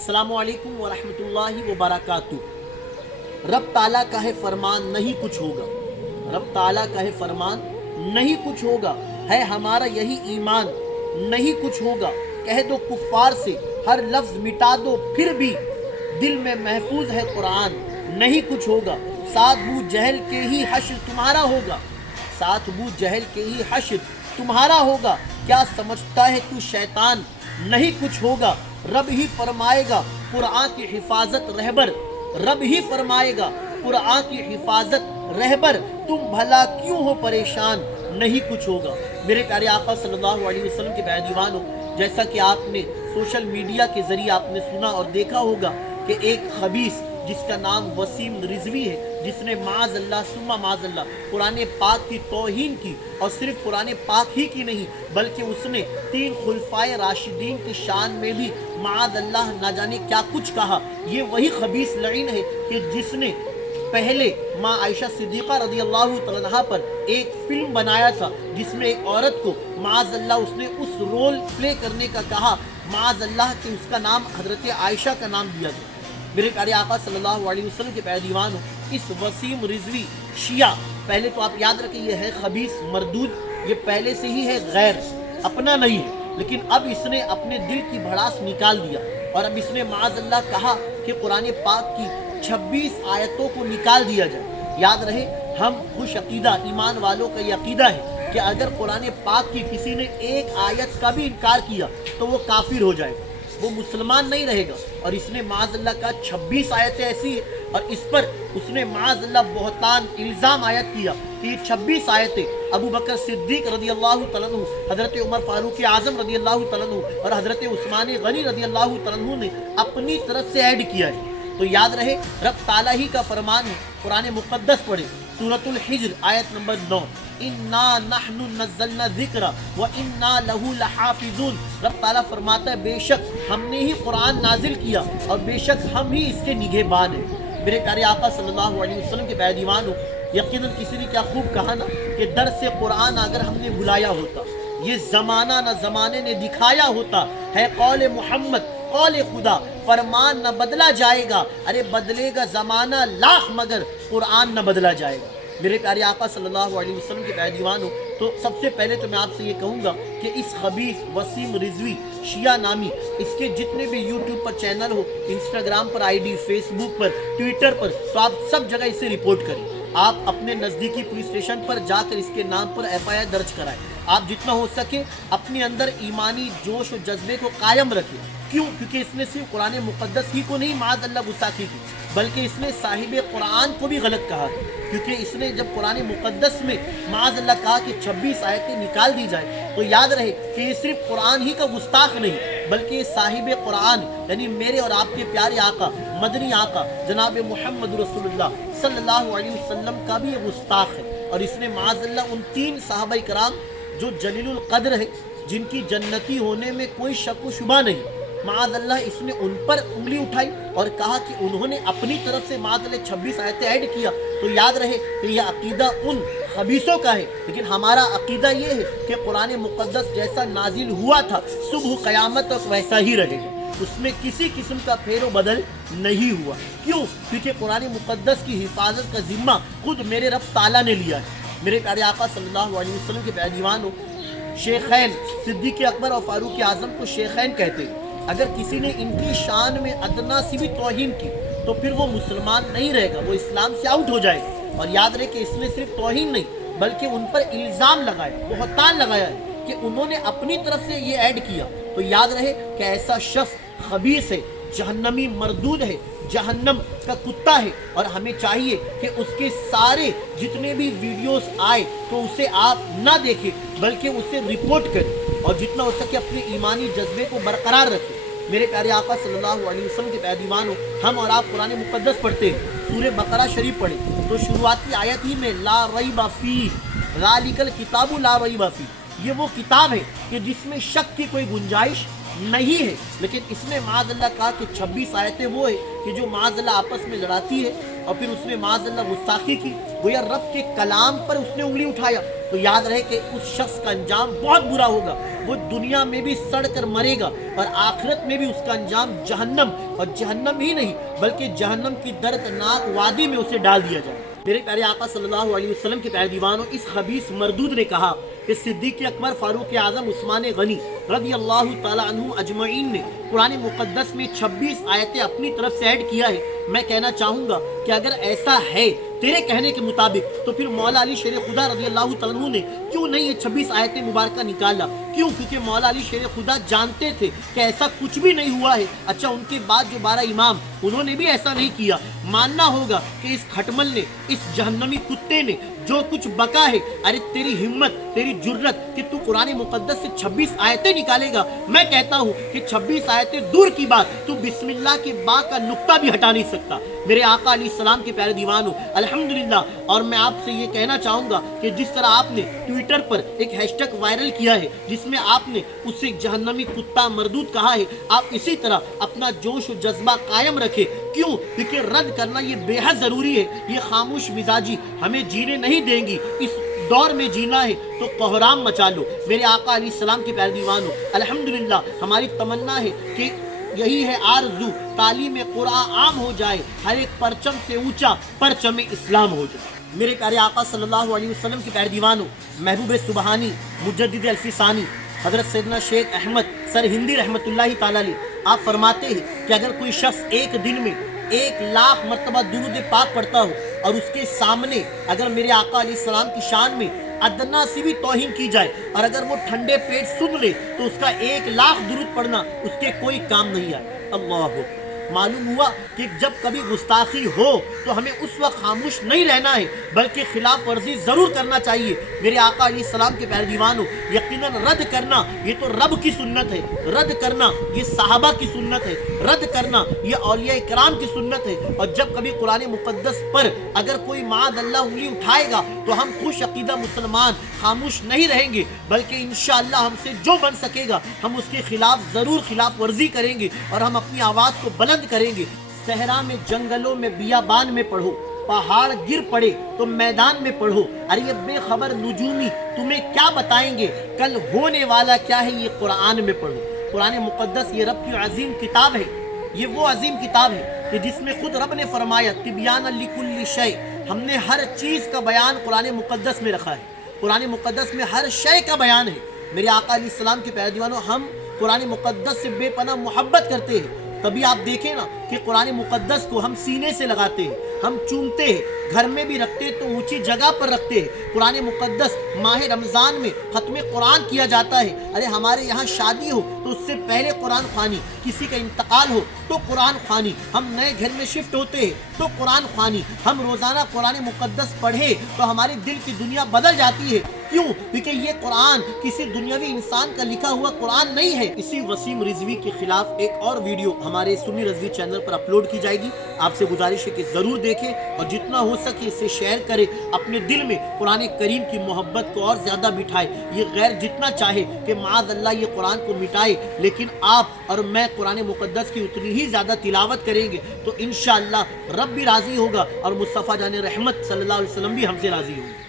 अस्सलामु अलैकुम वरहमतुल्लाहि वबरकातुह। रब ताला का है फरमान नहीं कुछ होगा, रब ताला का है फरमान नहीं कुछ होगा, है हमारा यही ईमान नहीं कुछ होगा। कह दो कुफ्फार से हर लफ्ज मिटा दो, फिर भी दिल में महफूज है कुरान नहीं कुछ होगा। साथ बू जहल के ही हश्र तुम्हारा होगा, साथ बू जहल के ही हश्र तुम्हारा होगा। क्या समझता है तू शैतान नहीं कुछ होगा। रब ही फरमाएगा कुरान की हिफाजत रहबर, रब ही फरमाएगा कुरान की हिफाजत रहबर। तुम भला क्यों हो परेशान नहीं कुछ होगा। मेरे प्यारे आका सल्लल्लाहु अलैहि वसल्लम के प्यारे दीवानों, जैसा कि आपने सोशल मीडिया के जरिए आपने सुना और देखा होगा कि एक खबीस जिसका नाम वसीम रिजवी है, जिसने माज़अल्लाह सुम्मा माज़अल्लाह कुरान पाक की तौहीन की, और सिर्फ कुरान पाक ही की नहीं बल्कि उसने 3 खुलफाए राशिदीन की शान में भी माज़अल्लाह ना जाने क्या कुछ कहा। ये वही खबीस लईन है कि जिसने पहले माँ आयशा सिद्दीक़ा रज़ियल्लाहु तआला अन्हा पर एक फिल्म बनाया था, जिसमें एक औरत को माज़अल्लाह उसने उस रोल प्ले करने का कहा, माज़अल्लाह कि उसका नाम हज़रत आयशा का नाम दिया गया। मेरे प्यारे आका सल्लल्लाहु अलैहि वसल्लम के प्यारे दीवान हो, इस वसीम रिजवी शिया, पहले तो आप याद रखें ये है खबीस मरदूद, ये पहले से ही है गैर, अपना नहीं है, लेकिन अब इसने अपने दिल की भड़ास निकाल दिया और अब इसने माज़अल्लाह कहा कि कुरान पाक की 26 आयतों को निकाल दिया जाए। याद रहे, हम खुश अकीदा ईमान वालों का ये अकीदा है कि अगर कुरान पाक की किसी ने एक आयत का भी इनकार किया तो वो काफिर हो जाएगा, वो मुसलमान नहीं रहेगा। और इसने माज़अल्लाह का 26 आयतें ऐसी है और इस पर उसने माज़अल्लाह बहुतान इल्ज़ाम आयत किया कि ये 26 आयतें अबू बकर सिद्दीक रज़ियल्लाहु तआला अन्हु, हज़रत उमर फारूक आज़म रज़ियल्लाहु तआला अन्हु और हज़रत उस्मान गनी रज़ियल्लाहु तआला अन्हु ने अपनी तरफ से ऐड किया है। तो याद रहे, रब ताला ही का फरमान है। कुरान मुक़द्दस पढ़े, सूरतुल हिज्र आयत नंबर 9, इन्ना नहनु नज़्ज़लना ज़िक्रा व इन्ना लहू लहाफ़िज़ून। रब ताला फरमाता है बेशक हमने ही कुरान नाजिल किया और बेशक हम ही इसके निगहबान हैं। मेरे प्यारे आका सल्लल्लाहु अलैहि वसल्लम के प्यारे दीवान हो, यकीनन किसी ने क्या खूब कहा ना कि दर से कुरान अगर हमने बुलाया होता, ये ज़माना न ज़माने ने दिखाया होता, है कौल मोहम्मद कौल खुदा, फरमान न बदला जाएगा। अरे बदलेगा ज़माना लाख मगर कुरान न बदला जाएगा। मेरे प्यारे आका सल्लल्लाहु अलैहि वसल्लम के प्यारे दीवान हो, तो सबसे पहले तो मैं आपसे ये कहूँगा कि इस खबीस वसीम रिजवी शिया नामी, इसके जितने भी यूट्यूब पर चैनल हो, इंस्टाग्राम पर आईडी, फेसबुक पर, ट्विटर पर, तो आप सब जगह इसे रिपोर्ट करें। आप अपने नज़दीकी पुलिस स्टेशन पर जाकर इसके नाम पर FIR दर्ज कराएं। आप जितना हो सके अपने अंदर ईमानी जोश और जज्बे को कायम रखें। क्यों? क्योंकि इसने सिर्फ कुरान मुक़द्दस ही को नहीं माज़अल्लाह गुस्ताखी की, बल्कि इसने साहिब कुरान को भी गलत कहा है। क्योंकि इसने जब कुरान मुक़द्दस में माज़अल्लाह कहा कि 26 आयतें निकाल दी जाए, तो याद रहे कि ये सिर्फ कुरान ही का गुस्ताख नहीं बल्कि ये साहिब कुरान यानी मेरे और आपके प्यारे आका मदनी आका जनाब मुहम्मद रसूलुल्लाह सल्लल्लाहु अलैहि वसल्लम का भी ये गुस्ताख है। और इसने माज़अल्लाह उन 3 सहाबाए किराम जो जलीलुल क़द्र है, जिनकी जन्नती होने में कोई शक व शुबा नहीं, माज़अल्लाह इसने उन पर उंगली उठाई और कहा कि उन्होंने अपनी तरफ से माज़अल्लाह 26 आयतें ऐड किया। तो याद रहे कि यह अकीदा उन खबीसों का है, लेकिन हमारा अकीदा ये है कि कुरान मुक़द्दस जैसा नाजिल हुआ था सुबह क़यामत तक वैसा ही रहेगा, उसमें किसी किस्म का फेरो बदल नहीं हुआ। क्यों? क्योंकि कुरान मुक़द्दस की हिफाजत का ज़िम्मा खुद मेरे रब ताला ने लिया है। मेरे प्यारे आका सल्लल्लाहु अलैहि वसल्लम के प्यारे दीवान हो, शेखैन सिद्दीक़ अकबर और फ़ारूक आज़म को शेखैन कहते हैं। अगर किसी ने इनकी शान में अदना सी भी तौहीन की तो फिर वो मुसलमान नहीं रहेगा, वो इस्लाम से आउट हो जाएगा। और याद रहे कि इसने सिर्फ तौहीन नहीं बल्कि उन पर इल्ज़ाम लगाया, बहुतान लगाया है कि उन्होंने अपनी तरफ से ये ऐड किया। तो याद रहे कि ऐसा शख्स खबीस है, जहन्नमी मरदूद है, जहन्नम का कुत्ता है। और हमें चाहिए कि उसके सारे जितने भी वीडियोस आए तो उसे आप ना देखें बल्कि उसे रिपोर्ट करें और जितना हो सके अपने ईमानी जज्बे को बरकरार रखें। मेरे प्यारे आका सल्लल्लाहु अलैहि वसल्लम के प्यारे दीवान हो, हम और आप कुरान मुक़द्दस पढ़ते हैं, सूरह बकरा शरीफ पढ़े तो शुरुआती आयत ही में ला रैब फीह ज़ालिकल किताबु ला रैब फीह, ये वो किताब है कि जिसमें शक की कोई गुंजाइश नहीं है। लेकिन इसने माज़अल्लाह कहा कि 26 आयतें वो है कि जो माज़अल्लाह आपस में लड़ाती है। और फिर उसने माज़अल्लाह गुस्ताखी की, गोया रब के कलाम पर उसने उंगली उठाया। تو یاد رہے کہ اس شخص کا انجام بہت برا ہوگا. وہ دنیا میں بھی سڑ کر مرے گا اور آخرت میں بھی اس کا انجام جہنم، اور جہنم ہی نہیں بلکہ جہنم کی دردناک وادی میں اسے ڈال دیا جائے. میرے پیارے آقا صلی اللہ علیہ وسلم کے پیارے دیوانوں، اس خبیث مردود نے کہا کہ صدیق اکبر، فاروق اعظم، عثمان غنی رضی اللہ تعالی عنہ اجمعین نے قرآن مقدس میں 26 آیتیں اپنی طرف سے ایڈ کیا ہے. میں کہنا چاہوں گا کہ اگر ایسا ہے تیرے کہنے کے مطابق تو پھر مولا علی شیر خدا رضی اللہ تعالیٰ عنہ نے کیوں نہیں یہ 26 آیتیں مبارکہ نکالا؟ کیوں؟ کیونکہ مولا علی شیر خدا جانتے تھے کہ ایسا کچھ بھی نہیں ہوا ہے. اچھا، ان کے بعد جو 12 امام انہوں نے بھی ایسا نہیں کیا. ماننا ہوگا کہ اس کھٹمل نے، اس جہنمی کتے نے جو کچھ بکا ہے، ارے تیری ہمت، تیری جرت کہ تو قرآن مقدس سے 26 آیتیں نکالے گا. میں کہتا ہوں کہ 26 آیتیں دور کی بات، تو بسم اللہ کے با کا نقطہ بھی ہٹا نہیں سکتا. میرے آقا علیہ السلام کے پیارے دیوانوں، الحمدللہ. اور میں آپ سے یہ کہنا چاہوں گا کہ جس طرح آپ نے ٹویٹر پر ایک ہیش ٹیگ وائرل کیا ہے جس میں آپ نے اسے جہنمی کتا مردود کہا ہے، آپ اسی طرح اپنا جوش و جذبہ قائم رکھے. کیوں؟ کیونکہ رد کرنا یہ بے حد ضروری ہے. یہ خاموش مزاجی ہمیں جینے نہیں دیں گی. اس دور میں جینا ہے تو کوہرام مچا لو. میرے آقا علیہ السلام کے پیارے دیوانوں، الحمدللہ ہماری تمنا ہے کہ یہی ہے آرزو، تعلیم قرآن عام ہو جائے، ہر ایک پرچم سے اونچا پرچم اسلام ہو جائے. میرے پیارے آقا صلی اللہ علیہ وسلم کے پیارے دیوانوں، محبوب سبحانی، مجدد الفسانی، حضرت سیدنا شیخ احمد سر ہندی رحمت اللہ تعالی علیہ، آپ فرماتے ہیں کہ اگر کوئی شخص ایک دن میں 1,00,000 مرتبہ درود پاک پڑھتا ہو اور اس کے سامنے اگر میرے آقا علیہ السلام کی شان میں ادنا سی بھی توہین کی جائے اور اگر وہ ٹھنڈے پیٹ سن لے تو اس کا 1,00,000 درود پڑھنا اس کے کوئی کام نہیں آئے. اللہ اکبر. معلوم ہوا کہ جب کبھی گستاخی ہو تو ہمیں اس وقت خاموش نہیں رہنا ہے بلکہ خلاف ورزی ضرور کرنا چاہیے. میرے آقا علیہ السلام کے پیارے دیوانوں، یقیناً رد کرنا یہ تو رب کی سنت ہے، رد کرنا یہ صحابہ کی سنت ہے، رد کرنا یہ اولیاء کرام کی سنت ہے. اور جب کبھی قرآن مقدس پر اگر کوئی معاذ اللہ انگلی اٹھائے گا تو ہم خوش عقیدہ مسلمان خاموش نہیں رہیں گے بلکہ انشاءاللہ ہم سے جو بن سکے گا ہم اس کے خلاف ضرور خلاف ورزی کریں گے اور ہم اپنی آواز کو بلند کریں گے. صحرا میں، جنگلوں میں، بیابان میں پڑھو، پہاڑ گر پڑے تو میدان میں پڑھو. ارے یہ بے خبر نجومی تمہیں کیا بتائیں گے کل ہونے والا کیا ہے، یہ قرآن میں پڑھو. قرآن مقدس یہ رب کی عظیم کتاب ہے. یہ وہ عظیم کتاب ہے کہ جس میں خود رب نے فرمایا تبیان لکل شیء، ہم نے ہر چیز کا بیان قرآن مقدس میں رکھا ہے. قرآن مقدس میں ہر شے کا بیان ہے. میرے آقا علیہ السلام کے پیارے دیوانوں، ہم قرآن مقدس سے بے پناہ محبت کرتے ہیں. تبھی آپ دیکھیں نا کہ قرآن مقدس کو ہم سینے سے لگاتے ہیں، ہم چومتے ہیں، گھر میں بھی رکھتے ہیں تو اونچی جگہ پر رکھتے ہیں. قرآن مقدس ماہ رمضان میں ختم قرآن کیا جاتا ہے. ارے ہمارے یہاں شادی ہو تو اس سے پہلے قرآن خوانی، کسی کا انتقال ہو تو قرآن خوانی، ہم نئے گھر میں شفٹ ہوتے ہیں تو قرآن خوانی، ہم روزانہ قرآن مقدس پڑھے تو ہماری دل کی دنیا بدل جاتی ہے. کیوں؟ کیونکہ یہ قرآن کسی دنیاوی انسان کا لکھا ہوا قرآن نہیں ہے. اسی وسیم رضوی کے خلاف ایک اور ویڈیو ہمارے سنی رضوی چینل پر اپلوڈ کی جائے گی. آپ سے گزارش ہے کہ ضرور دیکھیں اور جتنا ہو سکے اسے شیئر کریں. اپنے دل میں قرآن کریم کی محبت کو اور زیادہ بٹھائے. یہ غیر جتنا چاہے کہ معاذ اللہ یہ قرآن کو مٹائے، لیکن آپ اور میں قرآن مقدس کی اتنی ہی زیادہ تلاوت کریں گے تو انشاءاللہ رب بھی راضی ہوگا اور مصطفیٰ جان رحمت صلی اللہ علیہ وسلم بھی ہم سے راضی ہوگا.